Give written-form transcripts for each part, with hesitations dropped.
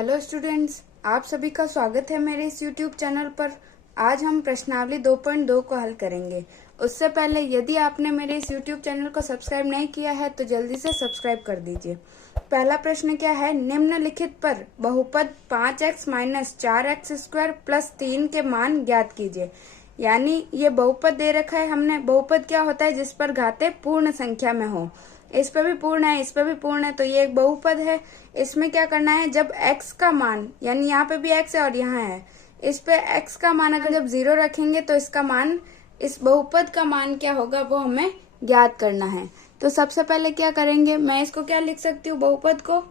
Hello students, आप सभी का स्वागत है मेरे इस यूट्यूब चैनल पर। आज हम प्रश्नावली 2.2 को हल करेंगे। उससे पहले यदि आपने मेरे इस यूट्यूब चैनल को सब्सक्राइब नहीं किया है तो जल्दी से सब्सक्राइब कर दीजिए। पहला प्रश्न क्या है, निम्नलिखित पर बहुपद 5x minus 4x square plus 3 के मान ज्ञात कीजिए। यानी ये बहुपद दे रखा है हमने। बहुपद क्या होता है, जिस पर घातें पूर्ण संख्या में हो। इस पे भी पूर्ण है, इस पे भी पूर्ण है, तो ये एक बहुपद है। इसमें क्या करना है, जब x का मान, यानी यहाँ पे भी x है और यहाँ है, इस पे x का मान अगर जब 0 रखेंगे तो इसका मान, इस बहुपद का मान क्या होगा वो हमें ज्ञात करना है। तो सबसे पहले क्या करेंगे, मैं इसको क्या लिख सकती हूँ, बहुपद को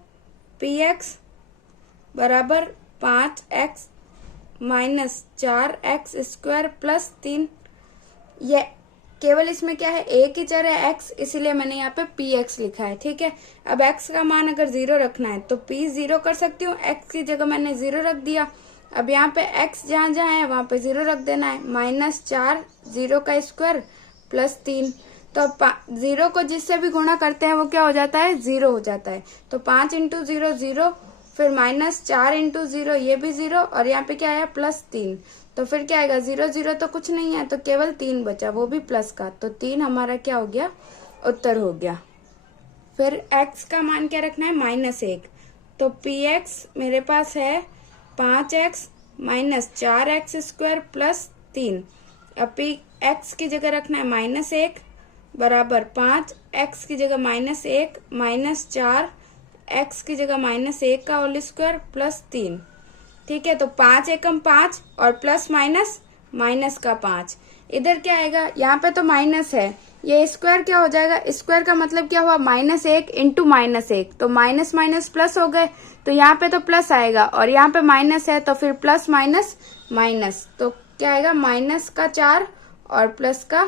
px बराबर 5x minus 4x square plus 3। ये केवल इसमें क्या है, एक ही चर है x, इसीलिए मैंने यहाँ पे px लिखा है। ठीक है, अब x का मान अगर 0 रखना है तो p 0 कर सकती हूँ, x की जगह मैंने 0 रख दिया। अब यहाँ पे x जहाँ जहाँ है वहां पे 0 रख देना है। माइनस 4 0 का स्क्वायर प्लस 3। तो अब 0 को जिससे भी गुणा करते हैं वो क्या हो जाता है, 0 हो जाता है। तो 5 इंटू 0 0, फिर माइनस 4 इंटू 0 ये भी 0, और यहाँ पे क्या आया प्लस 3। तो फिर क्या आएगा, 0 0 तो कुछ नहीं है, तो केवल 3 बचा, वो भी प्लस का। तो 3 हमारा क्या हो गया, उत्तर हो गया। फिर x का मान क्या रखना है, -1। तो px मेरे पास है 5x minus 4x square plus 3। अब x की जगह रखना है -1 बराबर 5, x की जगह -1 माइनस 4, x की जगह -1 का होल स्क्वायर प्लस 3। ठीक है, तो 5 एकम 5 और प्लस माइनस माइनस का 5। इधर क्या आएगा, यहाँ पे तो माइनस है, ये स्क्वायर क्या हो जाएगा, स्क्वायर का मतलब क्या हुआ, -1 इंटू -1, तो माइनस माइनस प्लस हो गए, तो यहाँ पे तो प्लस आएगा, और यहाँ पे माइनस है तो फिर प्लस माइनस माइनस, तो क्या आएगा, माइनस का 4 और प्लस का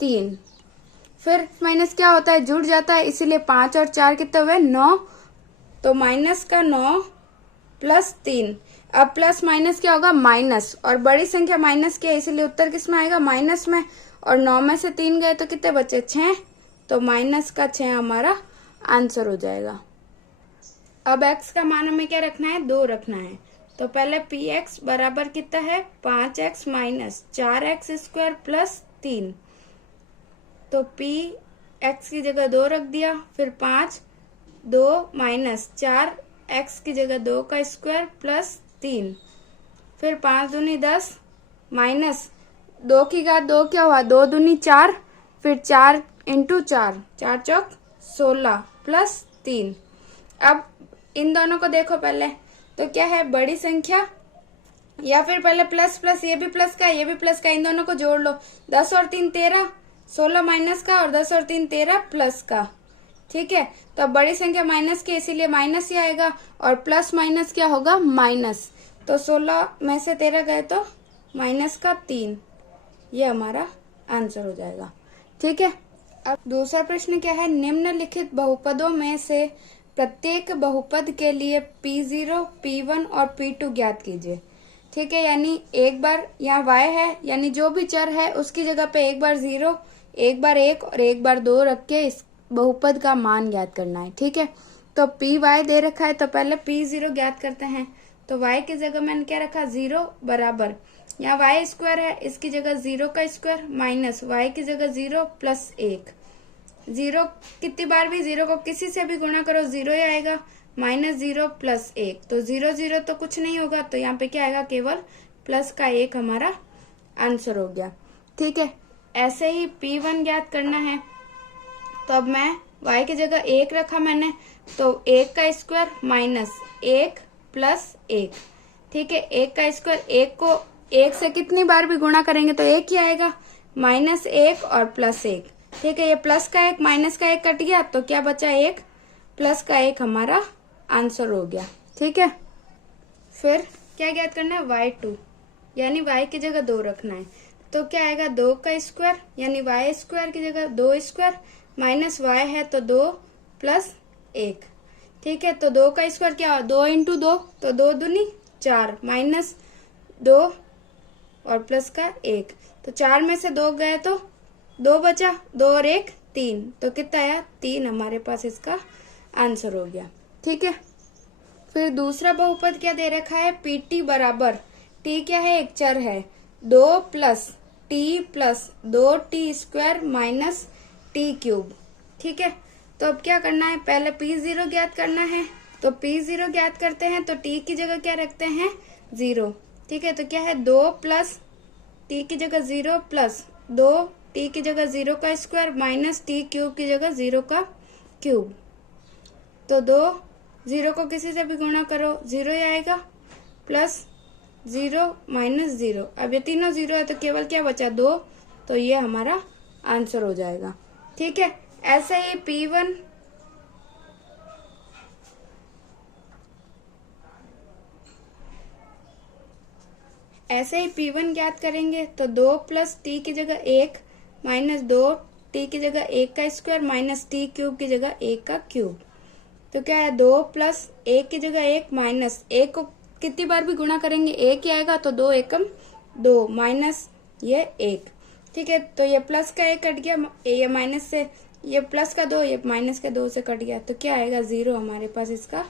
3। फिर माइनस क्या होता है, जुड़ जाता है, इसीलिए 5 और 4 कितने हुए, 9। तो माइनस का 9 प्लस 3। अब प्लस माइनस क्या होगा, माइनस, और बड़ी संख्या माइनस की है इसीलिए उत्तर किस में आएगा, माइनस में। और 9 में से 3 गए तो कितने बचे, 6। तो माइनस का 6 हमारा आंसर हो जाएगा। अब x का मान हमें क्या रखना है, 2 रखना है। तो पहले px बराबर कितना है, 5x minus 4x square plus 3। तो p x की जगह 2 रख दिया, फिर 5 2 माइनस 4 x की जगह 2 का स्क्वायर प्लस 3, फिर 5 दूनी 10 माइनस 2 की घात 2 क्या हुआ, 2 दूनी 4, फिर 4 इंटू 4, 4 चौक 16 प्लस 3। अब इन दोनों को देखो पहले, तो क्या है, बड़ी संख्या, या फिर पहले प्लस प्लस, ये भी प्लस का ये भी प्लस का, इन दोनों को जोड़ लो। 10 और 3 13, 16 माइनस का, और 10 और 3 13 प्लस का। ठीक है, तो अब बड़ी संख्या माइनस की इसीलिए माइनस ही आएगा, और प्लस माइनस क्या होगा, माइनस। तो 16 में से 13 गए तो माइनस का 3, ये हमारा आंसर हो जाएगा। ठीक है, अब दूसरा प्रश्न क्या है, निम्नलिखित बहुपदों में से प्रत्येक बहुपद के लिए p0, p1 और p2 ज्ञात कीजिए। ठीक है, यानी एक बार यहाँ y है, यानी जो भी चर है उसकी जगह पे एक बार 0, एक बार 1 और एक बार 2 रख के इस बहुपद का मान ज्ञात करना है। ठीक है, तो पी वाई दे रखा है, तो पहले p0 ज्ञात करते हैं। तो y की जगह मैंने क्या रखा, 0 बराबर, यहाँ y स्क्वायर है, इसकी जगह 0 का स्क्वायर माइनस y की जगह 0 प्लस 1। 0 कितनी बार भी 0 को किसी से भी गुणा करो 0 ही आएगा, -0 प्लस 1, तो 0 0 तो कुछ नहीं होगा, तो यहाँ पे क्या आएगा, केवल प्लस का 1 हमारा आंसर हो गया। ठीक है, ऐसे ही p1 ज्ञात करना है। तो अब मैं y की जगह 1 रखा मैंने, तो 1 का स्क्वायर माइनस 1 प्लस 1। ठीक है, 1 का स्क्वायर, 1 को 1 से कितनी बार भी गुणा करेंगे तो 1 ही आएगा, -1 और प्लस 1। ठीक है, ये प्लस का 1 माइनस का 1 कट गया, तो क्या बचा, 1 प्लस का 1 हमारा आंसर हो गया। ठीक है, फिर क्या ज्ञात करना है, y2, यानी y की जगह 2 रखना है। तो क्या आएगा, 2 का स्क्वायर, यानी y स्क्वायर की जगह 2 स्क्वायर माइनस y है तो 2 प्लस 1। ठीक है, तो 2 का स्क्वायर क्या हुआ, 2 इंटू 2, तो 2 दूनी 4 माइनस 2 और प्लस का 1, तो 4 में से 2 गए तो 2 बचा, 2 और 1 3, तो कितना आया, 3 हमारे पास इसका आंसर हो गया। ठीक है, फिर दूसरा बहुपद क्या दे रखा है, PT बराबर, t क्या है, एक चर है, 2 plus T plus 2t² minus T cube. ठीक है, तो अब क्या करना है, पहले P0 ज्ञात करना है। तो P0 ज्ञात करते हैं तो t की जगह क्या रखते हैं, 0। ठीक है, तो क्या है, 2 प्लस t की जगह 0 प्लस 2 t की जगह 0 का स्क्वायर माइनस t क्यूब की जगह 0 का क्यूब। तो 2 0 को किसी से भी गुणा करो 0 ही आएगा, प्लस 0 माइनस 0। अब ये तीनों 0 है तो केवल क्या बचा, 2। तो ये हमारा आंसर हो जाएगा। ठीक है, ऐसे ही P1 ज्ञात करेंगे तो 2 प्लस टी की जगह 1 माइनस 2 टी की जगह 1 का स्क्वायर माइनस टी क्यूब की जगह 1 का क्यूब। तो क्या है, 2 प्लस 1 की जगह 1 माइनस 1 को कितनी बार भी गुणा करेंगे 1 ही आएगा, तो 2 एकम 2 माइनस ये 1। ठीक है, तो ये प्लस का 1 कट गया, ये माइनस से, ये प्लस का 2, ये माइनस का 2 से कट गया, तो क्या आएगा, 0 हमारे पास इसका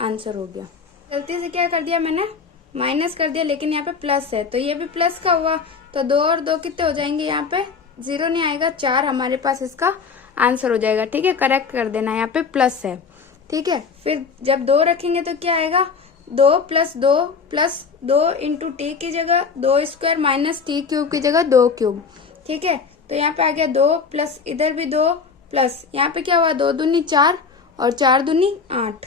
आंसर हो गया। गलती से क्या कर दिया मैंने, माइनस कर दिया, लेकिन यहाँ पे प्लस है तो ये भी प्लस का हुआ, तो 2 और 2 कितने हो जाएंगे, यहाँ पे 0 नहीं आएगा, 4 हमारे पास इसका आंसर हो जाएगा। ठीक है, करेक्ट कर देना, यहाँ पे प्लस है। ठीक है, फिर जब 2 रखेंगे तो क्या आएगा, 2 प्लस 2 इंटू टी की जगह 2 स्क्वायर माइनस टी क्यूब की जगह 2 क्यूब। ठीक है, तो यहाँ पे आ गया 2 प्लस इधर भी 2 प्लस यहाँ पे क्या हुआ, 2 दूनी 4 और 4 दूनी 8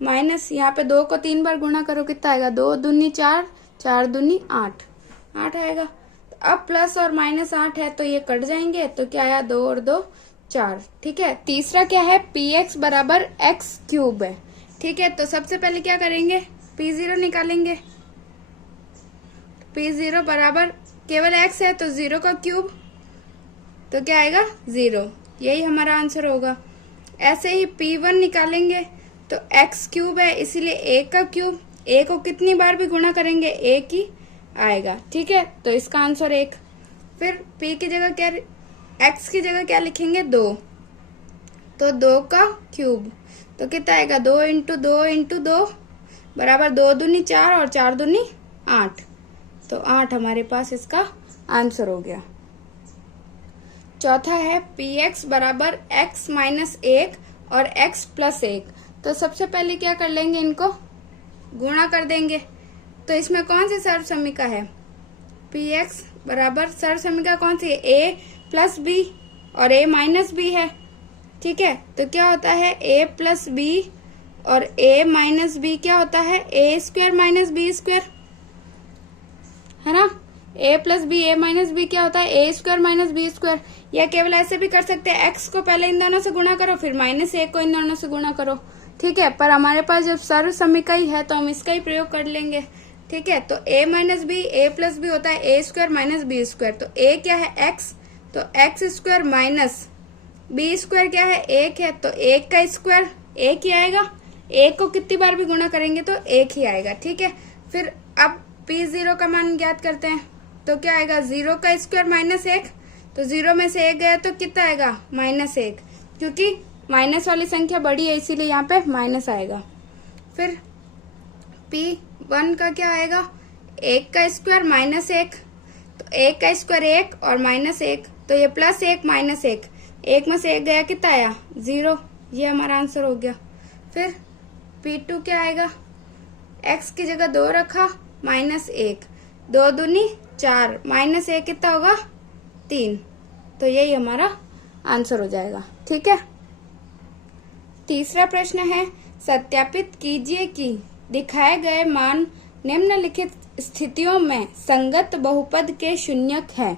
माइनस यहाँ पे 2 को 3 बार गुणा करो कितना आएगा, 2 दूनी 4 4 दूनी 8 आएगा। तो अब प्लस और माइनस 8 है तो ये कट जाएंगे, तो क्या आया, 2 और 2 4। ठीक है, तीसरा क्या है, px बराबर x क्यूब है। ठीक है, तो सबसे पहले क्या करेंगे, P0 निकालेंगे। P0 बराबर केवल x है तो 0 का क्यूब, तो क्या आएगा, 0। यही हमारा आंसर होगा। ऐसे ही P1 निकालेंगे तो x क्यूब है, इसीलिए 1 का क्यूब, a को कितनी बार भी गुणा करेंगे 1 ही आएगा। ठीक है, तो इसका आंसर 1। फिर p की जगह क्या, x की जगह क्या लिखेंगे, 2, तो 2 का क्यूब, तो कितना आएगा, 2 इंटू 2 इंटू 2 बराबर 2 दूनी 4 और 4 दूनी 8, तो 8 हमारे पास इसका आंसर हो गया। चौथा है px बराबर x माइनस 1 और x प्लस 1। तो सबसे पहले क्या कर लेंगे, इनको गुणा कर देंगे। तो इसमें कौन सी सर्वसमीका है, px बराबर सर्वसमीका कौन सी है, a प्लस बी और a माइनस बी है। ठीक है, तो क्या होता है, a प्लस बी और a माइनस बी क्या होता है, a square minus B square, है ना। a plus B a minus B क्या होता है, a square minus B square. या केवल ऐसे भी कर सकते हैं, x को पहले इन दोनों से गुणा करो फिर माइनस 1 को इन दोनों से गुणा करो। ठीक है, पर हमारे पास जब सर्व समीका ही है तो हम इसका ही प्रयोग कर लेंगे। ठीक है, तो a minus B a plus B होता है a square minus B square. तो a क्या है, x, तो x square minus B square क्या है, 1 है, तो 1 का स्क्वायर 1 ही आएगा। 1 को कितनी बार भी गुणा करेंगे तो 1 ही आएगा। ठीक है, फिर अब P0 का मान ज्ञात करते हैं, तो क्या आएगा, 0 का स्क्वायर माइनस 1, तो 0 में से 1 गया तो कितना आएगा, माइनस 1, क्योंकि माइनस वाली संख्या बड़ी है इसीलिए यहाँ पे माइनस आएगा। फिर P1 का क्या आएगा, 1 का स्क्वायर माइनस 1, तो 1 का स्क्वायर 1 और माइनस 1, तो ये प्लस 1 माइनस 1, 1 में से 1 गया कितना आया, 0। ये हमारा आंसर हो गया। फिर P2 क्या आएगा, x की जगह 2 रखा माइनस 1, 2 दूनी 4 माइनस 1 कितना होगा, 3, तो यही हमारा आंसर हो जाएगा। ठीक है, तीसरा प्रश्न है, सत्यापित कीजिए कि दिखाए गए मान निम्नलिखित स्थितियों में संगत बहुपद के शून्यक है।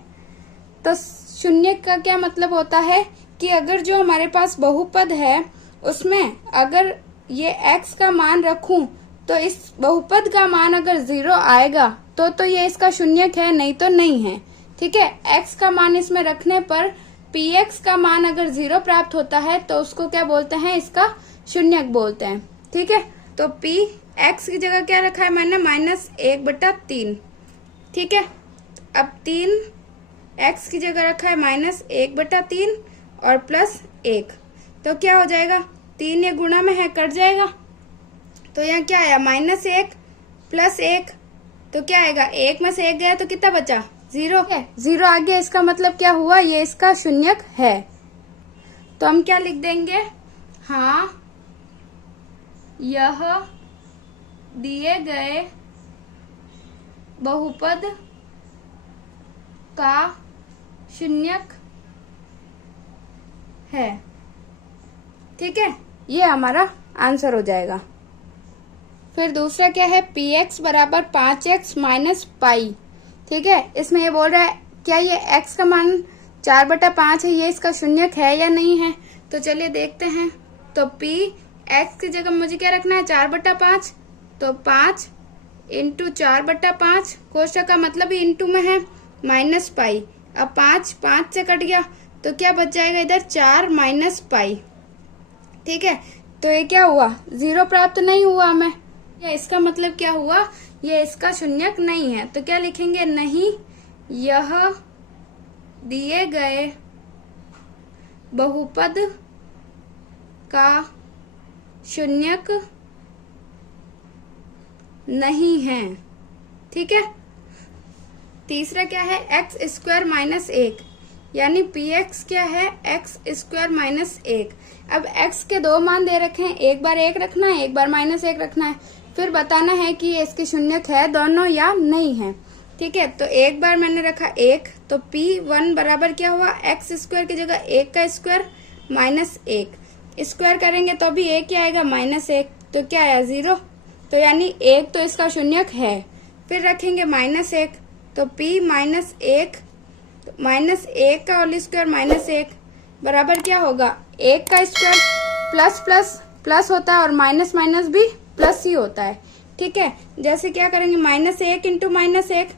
तो शून्यक का क्या मतलब होता है कि अगर जो हमारे पास बहुपद है उसमें अगर ये x का मान रखूं तो इस बहुपद का मान अगर 0 आएगा तो ये इसका शून्यक है, नहीं तो नहीं है। ठीक है, x का मान इसमें रखने पर px का मान अगर 0 प्राप्त होता है तो उसको क्या बोलते हैं, इसका शून्यक बोलते हैं। ठीक है, तो p x की जगह क्या रखा है मैंने, -1/3। ठीक है, अब 3 x की जगह रखा है -1/3 और +1, तो क्या हो जाएगा, 3 ये गुणा में है कट जाएगा, तो यहाँ क्या आया -1 + 1, तो क्या आएगा 1 में से 1 गया तो कितना बचा 0 है, 0 आ गया। इसका मतलब क्या हुआ, ये इसका शून्यक है। तो हम क्या लिख देंगे, हाँ यह दिए गए बहुपद का शून्यक है। ठीक है, ये हमारा आंसर हो जाएगा। फिर दूसरा क्या है, px बराबर 5x माइनस पाई। ठीक है, इसमें ये बोल रहा है क्या ये x का मान 4/5 है, ये इसका शून्यक है या नहीं है। तो चलिए देखते हैं। तो p x की जगह मुझे क्या रखना है 4/5, तो 5 × 4/5, कोष्ठक का मतलब ही इंटू में है, माइनस पाई। अब 5 से कट गया तो क्या बच जाएगा इधर 4 माइनस पाई। ठीक है, तो ये क्या हुआ 0 प्राप्त नहीं हुआ हमें, या इसका मतलब क्या हुआ, ये इसका शून्यक नहीं है। तो क्या लिखेंगे, नहीं यह दिए गए बहुपद का शून्यक नहीं है। ठीक है, तीसरा क्या है, x² - 1, यानी px क्या है x² - 1। अब x के दो मान दे रखे हैं, एक बार 1 रखना है, एक बार -1 रखना है, फिर बताना है कि ये इसके शून्यक है दोनों या नहीं है। ठीक है, तो एक बार मैंने रखा 1, तो p1 बराबर क्या हुआ, x² की जगह 1 का स्क्वायर -1, स्क्वायर करेंगे तो भी 1 क्या आएगा -1, तो क्या आया 0, तो यानी 1 तो इसका शून्यक है। फिर रखेंगे -1, तो p -1 -1 का होल स्क्वायर -1 बराबर क्या होगा, 1 का स्क्वायर प्लस प्लस प्लस होता है और माइनस माइनस भी प्लस ही होता है। ठीक है, जैसे क्या करेंगे -1 × -1,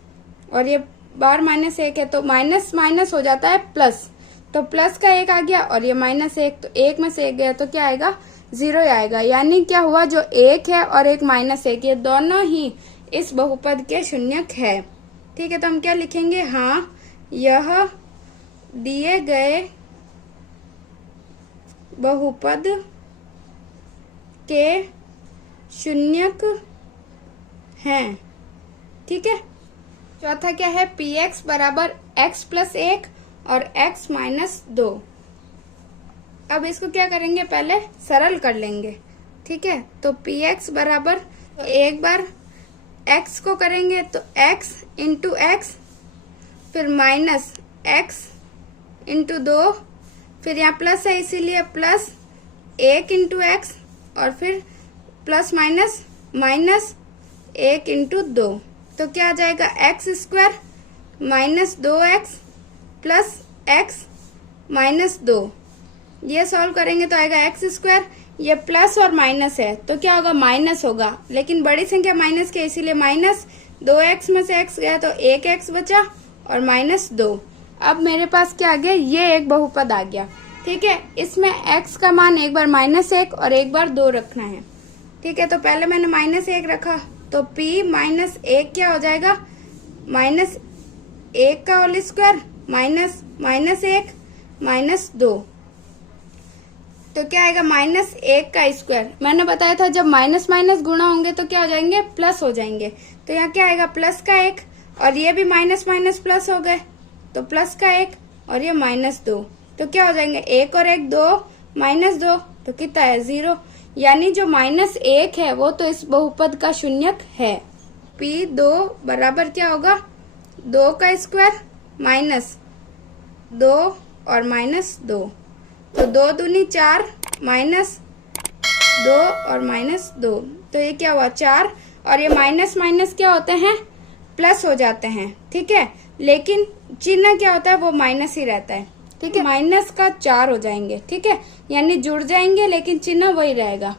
और ये बार -1 है तो माइनस माइनस हो जाता है प्लस, तो प्लस का 1 आ गया और ये -1, तो 1 में से 1 गया तो क्या आएगा 0 आएगा। यानी क्या हुआ, जो 1 है और एक -1 ये दोनों ही इस बहुपद के शून्यक है। ठीक है, तो हम क्या लिखेंगे, हाँ यह दिए गए बहुपद के शून्यक हैं। ठीक है, चौथा क्या है, px बराबर x + 1 और x - 2। अब इसको क्या करेंगे, पहले सरल कर लेंगे। ठीक है, तो px बराबर, तो एक बार x को करेंगे तो x × x, फिर -x × 2, फिर यहाँ प्लस है इसीलिए +1 × x, और फिर प्लस माइनस -1 × 2, तो क्या आ जाएगा x² - 2x + x - 2। ये सॉल्व करेंगे तो आएगा x², ये प्लस और माइनस है तो क्या होगा माइनस होगा, लेकिन बड़ी संख्या माइनस के इसीलिए -2x में से x गया तो 1x बचा और -2। अब मेरे पास क्या आ गया, ये एक बहुपद आ गया। ठीक है, इसमें x का मान एक बार -1 और एक बार 2 रखना है। ठीक है, तो पहले मैंने -1 रखा, तो p -1 क्या हो जाएगा, -1 का होल स्क्वायर -1 -2, तो क्या आएगा -1 का स्क्वायर। मैंने बताया था जब माइनस माइनस गुणा होंगे तो क्या हो जाएंगे, प्लस हो जाएंगे। तो यहाँ क्या आएगा, प्लस का 1, और ये भी माइनस माइनस प्लस हो गए, तो प्लस का 1 और ये -2, तो क्या हो जाएंगे 1 और 1 2, -2, तो कितना है 0। यानी जो -1 है वो तो इस बहुपद का शून्यक है। p2 बराबर क्या होगा, 2 का स्क्वायर -2 और -2, तो 2 दूनी 4 -2 और -2, तो ये क्या हुआ 4, और ये माइनस माइनस क्या होते हैं, प्लस हो जाते हैं। ठीक है, लेकिन चिन्ह क्या होता है, वो माइनस ही रहता है। ठीक है, माइनस का 4 हो जाएंगे। ठीक है, यानी जुड़ जाएंगे लेकिन चिन्ह वही रहेगा।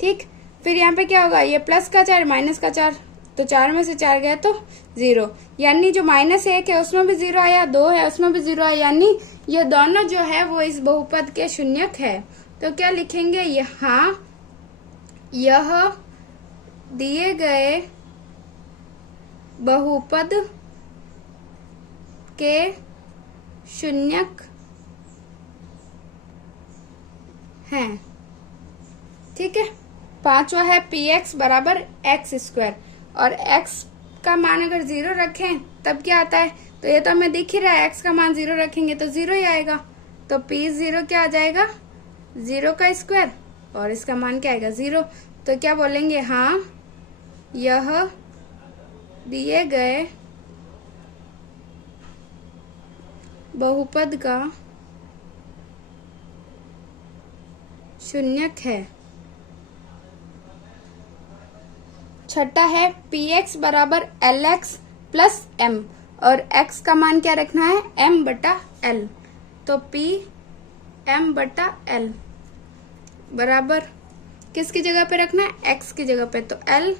ठीक, फिर यहाँ पे क्या होगा, ये प्लस का 4 माइनस का 4, तो 4 में से 4 गया तो 0, यानी जो -1 है उसमें भी 0 आया, 2 है उसमें भी 0 आया, यानी ये दोनों जो है वो इस बहुपद के शून्यक है। तो क्या लिखेंगे, यहाँ यह दिए गए बहुपद के शून्यक हैं। ठीक है, पांचवा है पी एक्स बराबर एक्स स्क्वायर, और एक्स का मान अगर 0 रखें तब क्या आता है, तो ये तो हमें दिख ही रहा है, एक्स का मान 0 रखेंगे तो 0 ही आएगा, तो पी 0 क्या आ जाएगा, 0 का स्क्वायर, और इसका मान क्या आएगा 0। तो क्या बोलेंगे, हाँ यह दिए गए बहुपद का शून्यक है। छठा है पी एक्स बराबर एल एक्स प्लस एम, और एक्स का मान क्या रखना है, एम बटा एल, तो पी एम बटा एल बराबर किसकी जगह पे रखना है, एक्स की जगह पे, तो L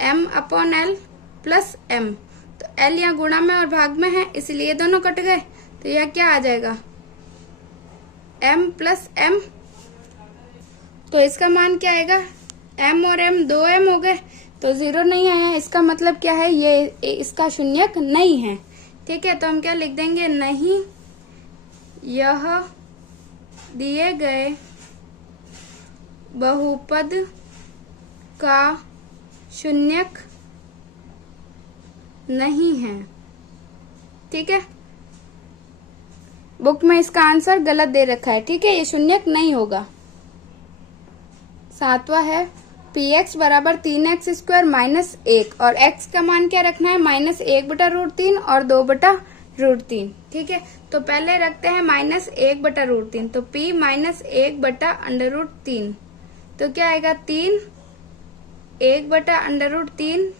M upon L plus M, तो एल यहाँ गुणा में और भाग में है इसलिए दोनों कट गए, तो यह क्या आ जाएगा, एम प्लस एम, तो इसका मान क्या आएगा, m और m 2m हो गए, तो 0 नहीं आया, इसका मतलब क्या है, ये इसका शून्यक नहीं है। ठीक है, तो हम क्या लिख देंगे, नहीं यह दिए गए बहुपद का शून्यक नहीं है। ठीक है, बुक में इसका आंसर गलत दे रखा है, ठीक है, ये शून्यक नहीं होगा। सातवां है पी एक्स बराबर 3x स्क्वायर माइनस 1, और x का मान क्या रखना है, -1 बटा √3 और 2 बटा √3। ठीक है, तो पहले रखते हैं -1 बटा √3, तो p -1 बटा √3, तो क्या आएगा 3 1 बटा √3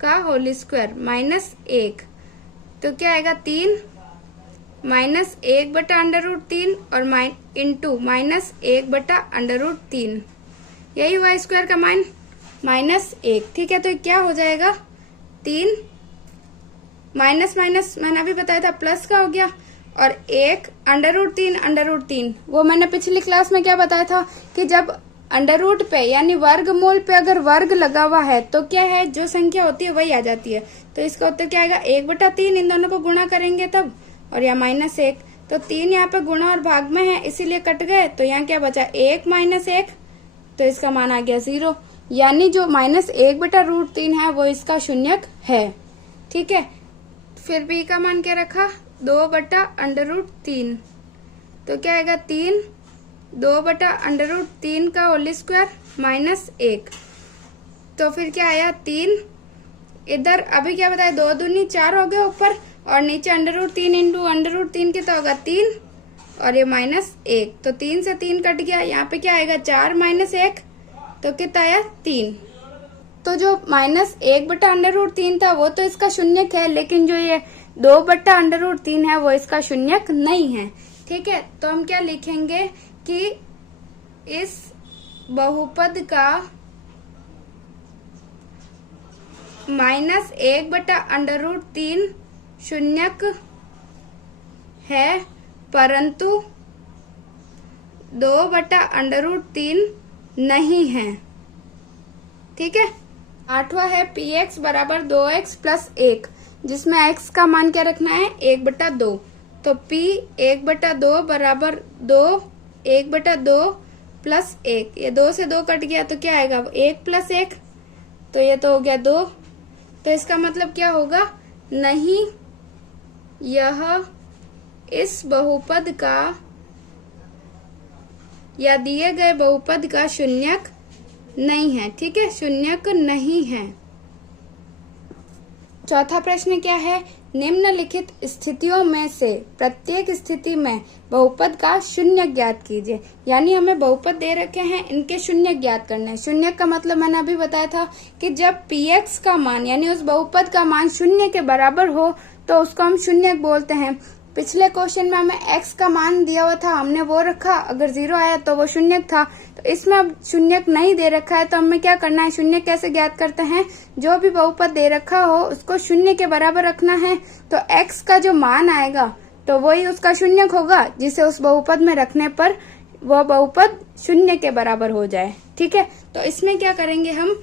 का होल स्क्वायर -1, तो क्या आएगा 3 -1 बटा √3 और इंटू -1 बटा √3, यही हुआ स्क्वायर का मान -1। ठीक है, तो क्या हो जाएगा, 3 माइनस मैंने अभी बताया था प्लस का हो गया, और 1 √3 वो मैंने पिछली क्लास में क्या बताया था कि जब अंडर रूट पे यानी वर्गमूल पे अगर वर्ग लगा हुआ है तो क्या है, जो संख्या होती है वही आ जाती है। तो इसका उत्तर क्या आएगा, 1/3, इन दोनों को गुणा करेंगे तब, और यहाँ -1, तो 3 यहाँ पे गुणा और भाग में है इसीलिए कट गए, तो यहाँ क्या बचा 1 -1, तो इसका मान आ गया 0, यानी जो -1/√3 है वो इसका शून्यक है। ठीक है, फिर b का मान क्या रखा, 2/√3, तो क्या आएगा 3 2/√3 का होल स्क्वायर -1, तो फिर क्या आया 3, इधर अभी क्या बताया 2 दूनी 4 हो गए ऊपर, और नीचे √3 इंटू √3 के तो होगा 3, और ये -1, तो 3 से 3 कट गया, यहाँ पे क्या आएगा 4 -1, तो कितना आया 3। तो जो -1/√3 था वो तो इसका शून्यक है, लेकिन जो ये 2/√3 है वो इसका शून्यक नहीं है। ठीक है, तो हम क्या लिखेंगे कि इस बहुपद का -1/√3 शून्यक है, परंतु 2/√3 नहीं है। ठीक है, आठवां है पी एक्स बराबर 2x प्लस 1, जिसमें x का मान क्या रखना है 1/2, तो p 1/2 बराबर 2 1/2 प्लस 1, ये 2 से 2 कट गया तो क्या आएगा 1 प्लस 1, तो ये तो हो गया 2, तो इसका मतलब क्या होगा, नहीं यह इस बहुपद का या दिए गए बहुपद का शून्यक नहीं है। ठीक है, शून्यक नहीं है। चौथा प्रश्न क्या है, निम्नलिखित स्थितियों में से प्रत्येक स्थिति में बहुपद का शून्य ज्ञात कीजिए। यानी हमें बहुपद दे रखे हैं, इनके शून्य ज्ञात करने हैं। शून्य का मतलब मैंने अभी बताया था कि जब px का मान यानी उस बहुपद का मान शून्य के बराबर हो तो उसको हम शून्यक बोलते हैं। पिछले क्वेश्चन में हमें x का मान दिया हुआ था, हमने वो रखा, अगर 0 आया तो वो शून्यक था। तो इसमें अब शून्यक नहीं दे रखा है तो हमें क्या करना है, शून्य कैसे ज्ञात करते हैं, जो भी बहुपद दे रखा हो उसको शून्य के बराबर रखना है। तो x का जो मान आएगा तो वही उसका शून्यक होगा, जिसे उस बहुपद में रखने पर वह बहुपद शून्य के बराबर हो जाए। ठीक है, तो इसमें क्या करेंगे हम,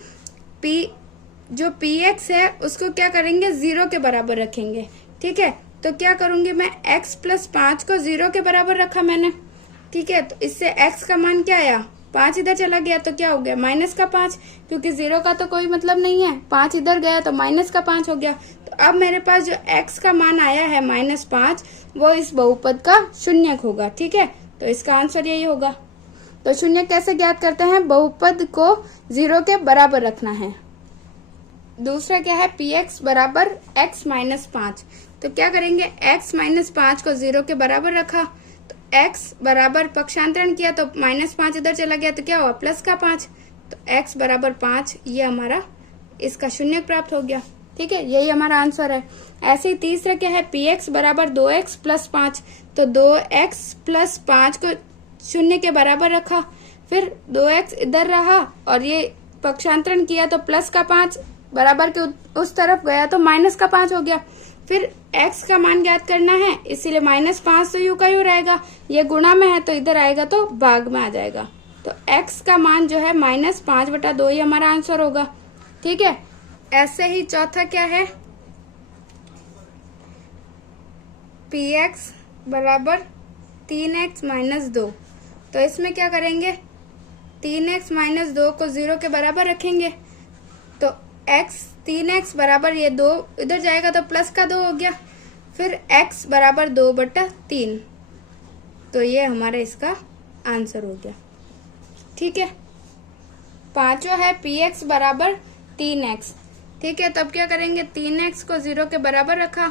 जो px है उसको क्या करेंगे 0 के बराबर रखेंगे। ठीक है, तो क्या करूंगी मैं, x + 5 को 0 के बराबर रखा मैंने। ठीक है, तो इससे x का मान क्या आया 5 इधर चला गया तो क्या हो गया, माइनस का 5, क्योंकि 0 का तो कोई मतलब नहीं है। 5 इधर गया तो माइनस का 5 हो गया। तो अब मेरे पास जो x का मान आया है -5, वो इस बहुपद का शून्यक होगा। ठीक है, तो इसका आंसर यही होगा। तो शून्य कैसे ज्ञात करते हैं, बहुपद को 0 के बराबर रखना है। दूसरा क्या है, px बराबर x माइनस 5। तो क्या करेंगे, x माइनस 5 को 0 के बराबर रखा, तो x बराबर पक्षांतरण किया तो -5 इधर चला गया तो क्या हुआ, प्लस का 5। तो x बराबर 5, ये हमारा इसका शून्यक प्राप्त हो गया। ठीक है, यही हमारा आंसर है। ऐसे ही तीसरा क्या है, px बराबर 2x प्लस 5। तो 2x प्लस 5 को शून्य के बराबर रखा, फिर 2x इधर रहा और ये पक्षांतरण किया तो प्लस का 5 बराबर के उस तरफ गया तो माइनस का 5 हो गया। फिर x का मान ज्ञात करना है, इसीलिए -5 तो यूं का यूं रहेगा, ये गुणा में है तो इधर आएगा तो भाग में आ जाएगा। तो x का मान जो है -5/2 ये हमारा आंसर होगा। ठीक है, ऐसे ही चौथा क्या है, px बराबर 3x माइनस 2। तो इसमें क्या करेंगे, 3x माइनस 2 को 0 के बराबर रखेंगे, तो x 3x बराबर ये 2 इधर जाएगा तो प्लस का 2 हो गया, फिर x बराबर 2/3। तो ये हमारा इसका आंसर हो गया। ठीक है, पांचवा है px बराबर 3x। ठीक है, तब क्या करेंगे, 3x को 0 के बराबर रखा,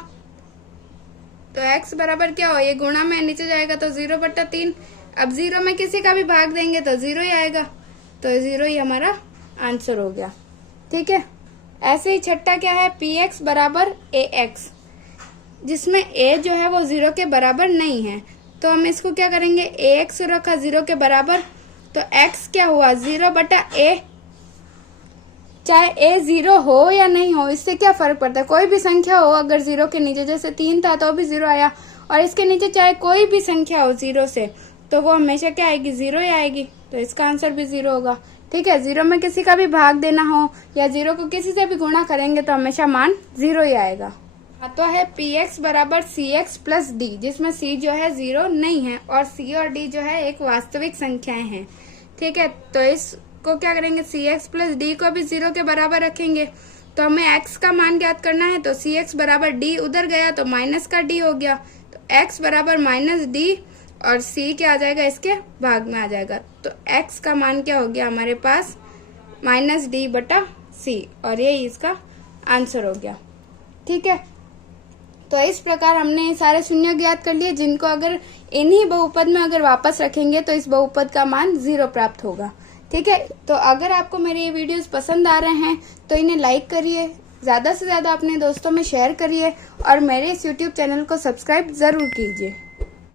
तो x बराबर क्या हो, ये गुणा में नीचे जाएगा तो 0/3। अब 0 में किसी का भी भाग देंगे तो 0 ही आएगा, तो 0 ही हमारा आंसर हो गया। ठीक है, ऐसे ही छठा क्या है, px बराबर ax, जिसमें a जो है वो 0 के बराबर नहीं है। तो हम इसको क्या करेंगे, ax रखा 0 के बराबर, तो x क्या हुआ, 0/a। चाहे a 0 हो या नहीं हो, इससे क्या फर्क पड़ता है, कोई भी संख्या हो अगर 0 के नीचे, जैसे 3 था तो भी 0 आया, और इसके नीचे चाहे कोई भी संख्या हो 0 से, तो वो हमेशा क्या आएगी, 0 ही आएगी। तो इसका आंसर भी 0 होगा। ठीक है, 0 में किसी का भी भाग देना हो या 0 को किसी से भी गुणा करेंगे तो हमेशा मान 0 ही आएगा। तो है px बराबर cx प्लस d, जिसमें c जो है 0 नहीं है और c और d जो है एक वास्तविक संख्याएं हैं। ठीक है, तो इसको क्या करेंगे, cx प्लस d को भी 0 के बराबर रखेंगे। तो हमें x का मान ज्ञात करना है, तो cx बराबर d उधर गया तो माइनस का d हो गया, तो x बराबर -d और c क्या आ जाएगा, इसके भाग में आ जाएगा। तो x का मान क्या हो गया हमारे पास, -d/c, और ये इसका आंसर हो गया। ठीक है, तो इस प्रकार हमने ये सारे शून्य ज्ञात कर लिए, जिनको अगर इन्हीं बहुपद में अगर वापस रखेंगे तो इस बहुपद का मान 0 प्राप्त होगा। ठीक है, तो अगर आपको मेरे ये वीडियोस पसंद आ रहे हैं तो इन्हें लाइक करिए, ज़्यादा से ज़्यादा अपने दोस्तों में शेयर करिए और मेरे इस YouTube चैनल को सब्सक्राइब ज़रूर कीजिए।